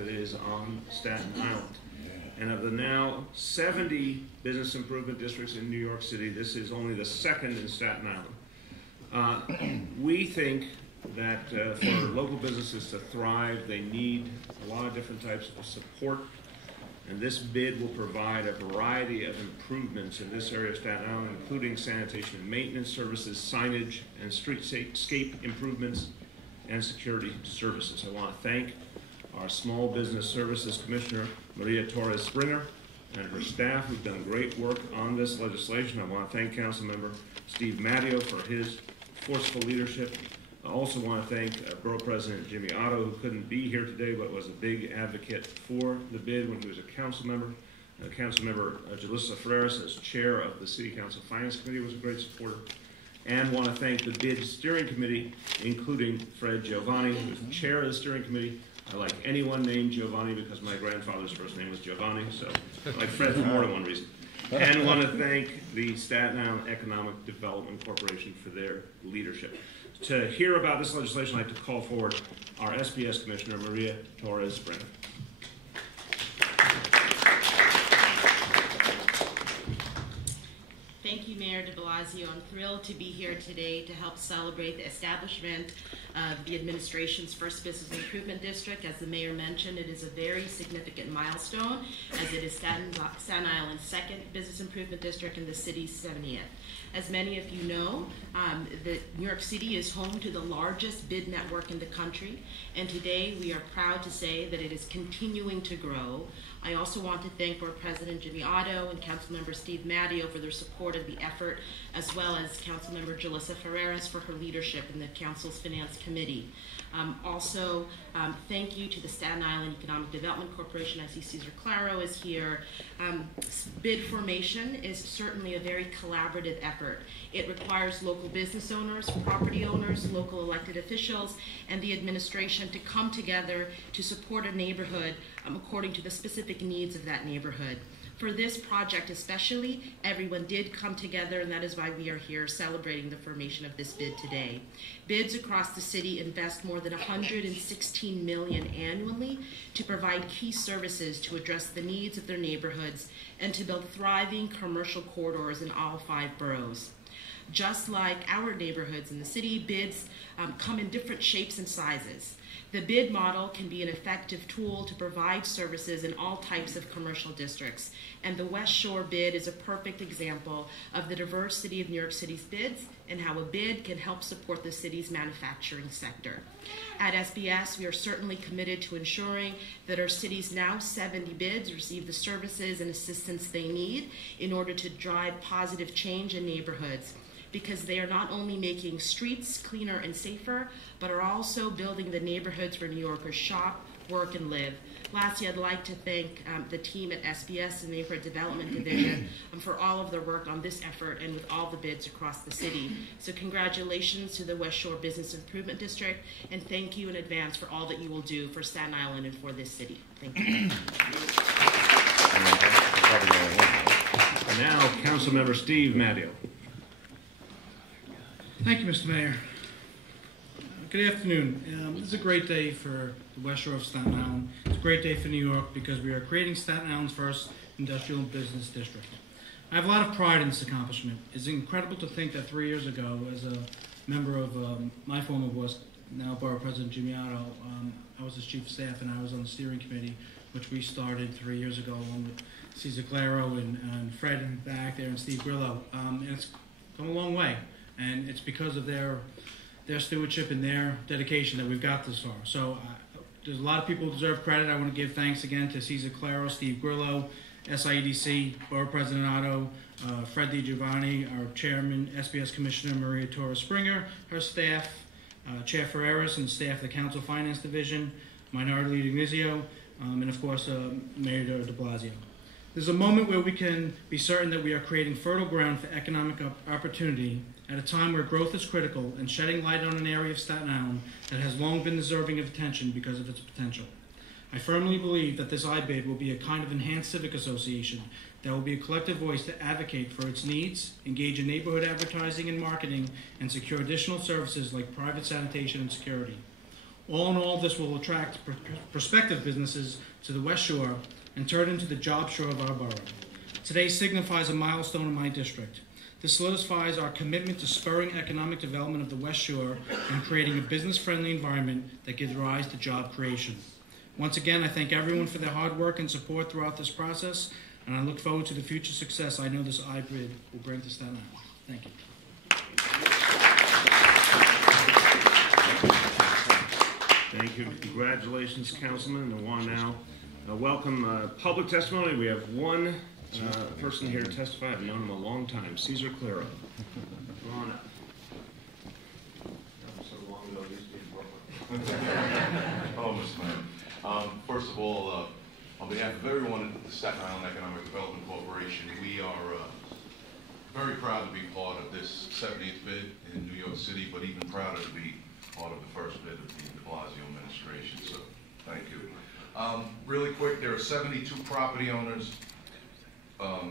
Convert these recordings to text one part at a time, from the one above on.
that is on Staten Island. And of the now 70 business improvement districts in New York City, this is only the second in Staten Island. We think that for local businesses to thrive, they need a lot of different types of support. And this bid will provide a variety of improvements in this area of Staten Island, including sanitation and maintenance services, signage and streetscape improvements, and security services. I want to thank our Small Business Services Commissioner, Maria Torres Springer, and her staff who've done great work on this legislation. I want to thank Councilmember Steve Matteo for his forceful leadership. I also want to thank Borough President Jimmy Otto, who couldn't be here today but was a big advocate for the bid when he was a council member. Councilmember Julissa Ferreras, as chair of the City Council Finance Committee, was a great supporter. And want to thank the bid steering committee, including Fred Giovanni, who's chair of the steering committee. I like anyone named Giovanni because my grandfather's first name was Giovanni, so I like Fred for more than one reason. And want to thank the Staten Island Economic Development Corporation for their leadership. To hear about this legislation, I'd like to call forward our SPS Commissioner, Maria Torres Springer. Thank you, Mayor de Blasio. I'm thrilled to be here today to help celebrate the establishment of the administration's first business improvement district. As the mayor mentioned, it is a very significant milestone, as it is Staten Island's second business improvement district and the city's 70th. As many of you know, New York City is home to the largest bid network in the country, and today we are proud to say that it is continuing to grow. I also want to thank Board President Jimmy Otto and Councilmember Steve Matteo for their support of the effort, as well as Councilmember Julissa Ferreras for her leadership in the Council's Finance Committee. Thank you to the Staten Island Economic Development Corporation. I see Cesar Claro is here. Bid formation is certainly a very collaborative effort. It requires local business owners, property owners, local elected officials, and the administration to come together to support a neighborhood according to the specific needs of that neighborhood. For this project especially, everyone did come together, and that is why we are here celebrating the formation of this bid today. Bids across the city invest more than $116 million annually to provide key services to address the needs of their neighborhoods and to build thriving commercial corridors in all 5 boroughs. Just like our neighborhoods in the city, bids come in different shapes and sizes. The bid model can be an effective tool to provide services in all types of commercial districts, and the West Shore bid is a perfect example of the diversity of New York City's bids and how a bid can help support the city's manufacturing sector. At SBS, we are certainly committed to ensuring that our city's now 70 bids receive the services and assistance they need in order to drive positive change in neighborhoods, because they are not only making streets cleaner and safer, but are also building the neighborhoods where New Yorkers shop, work, and live. Lastly, I'd like to thank the team at SBS and the Neighborhood Development Division for all of their work on this effort and with all the bids across the city. So congratulations to the West Shore Business Improvement District, and thank you in advance for all that you will do for Staten Island and for this city. Thank you. And now, Councilmember Steve Matteo. Thank you, Mr. Mayor. Good afternoon. This is a great day for the West Shore of Staten Island. It's a great day for New York because we are creating Staten Island's first industrial and business district. I have a lot of pride in this accomplishment. It's incredible to think that 3 years ago, as a member of my former boss, now Borough President Jimmy Otto, I was his chief of staff and I was on the steering committee, which we started 3 years ago along with Cesar Claro and Fred back there and Steve Grillo. And it's come a long way. And it's because of their stewardship and their dedication that we've got this far. So there's a lot of people who deserve credit. I want to give thanks again to Cesar Claro, Steve Grillo, SIEDC, Borough President Otto, Fred Giovanni, our chairman, SBS Commissioner Maria Torres Springer, her staff, Chair Ferreras and staff of the Council Finance Division, Minority Leader Ignizio, and of course Mayor de Blasio. There's a moment where we can be certain that we are creating fertile ground for economic opportunity at a time where growth is critical and shedding light on an area of Staten Island that has long been deserving of attention because of its potential. I firmly believe that this iBid will be a kind of enhanced civic association that will be a collective voice to advocate for its needs, engage in neighborhood advertising and marketing, and secure additional services like private sanitation and security. All in all, this will attract prospective businesses to the West Shore and turn into the job shore of our borough. Today signifies a milestone in my district. This solidifies our commitment to spurring economic development of the West Shore and creating a business-friendly environment that gives rise to job creation. Once again, I thank everyone for their hard work and support throughout this process, and I look forward to the future success I know this I-Bid will bring to Staten Island. Thank you. Thank you. Congratulations, Councilman. I want to now welcome public testimony. We have one person here to testify. I've known him a long time, Cesar Claro. Come on up. So long ago, he used to be in Brooklyn. Hello, Mr. Mayor. First of all, on behalf of everyone at the Staten Island Economic Development Corporation, we are very proud to be part of this 70th bid in New York City, but even prouder to be part of the first bid of the Blasio administration, so thank you. Really quick, there are 72 property owners,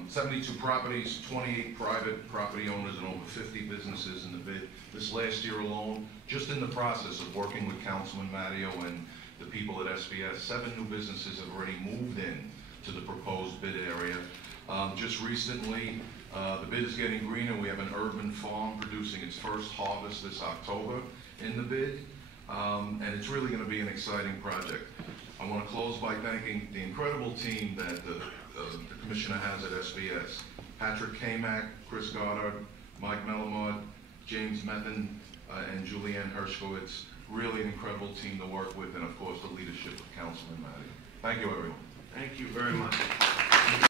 72 properties, 28 private property owners, and over 50 businesses in the bid. This last year alone, just in the process of working with Councilman Matteo and the people at SBS, 7 new businesses have already moved in to the proposed bid area. Just recently, the bid is getting greener. We have an urban farm producing its first harvest this October in the bid, and it's really going to be an exciting project. I want to close by thanking the incredible team that the Commissioner has at SBS. Patrick Kamak, Chris Goddard, Mike Melamod, James Methan, and Julianne Hershkowitz. Really an incredible team to work with, and of course the leadership of Councilman Matteo. Thank you, everyone. Thank you very much.